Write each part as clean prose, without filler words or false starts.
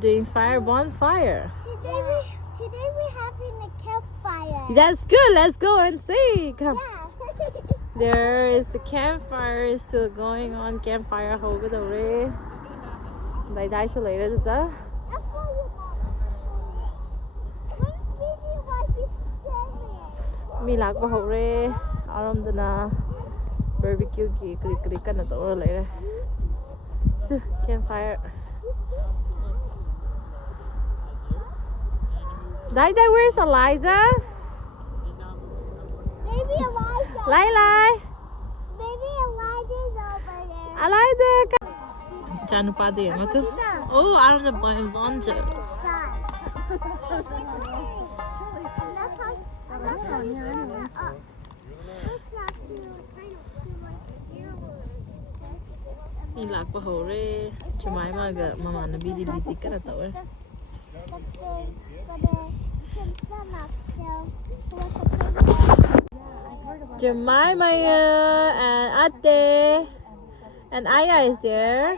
doing bonfire. Today we're having a campfire. That's good. Let's go and see. Come. Yeah. There is the campfire still going on. Campfire over the way. They isolated the. Mila ko hore. Aram dana barbecue ki kli kana to later. Campfire. Dai, where's Eliza? Baby Elijah. Lai. Baby Elijah's over there. Eliza. Jangan lupa dia yang tu. Oh, aram the bonja. Mila ko hore. Cumai maga mama na busy kana to. Jemima and Ate and Aya is there.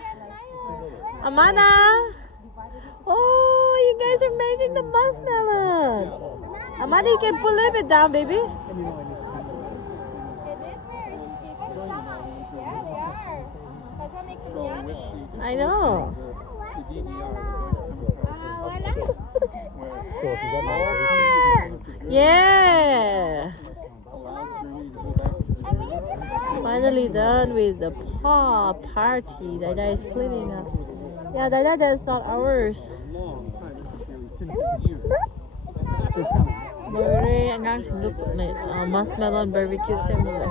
Amanda. Oh, you guys are making the muskmelon. Amanda, you can pull it down, baby. Yeah, they are. That's what makes them yummy. I know. Yeah. Finally done with the paw party. Dada is cleaning up. Yeah, Dada, that's not ours. Very ang sinduk muskmelon barbecue similar.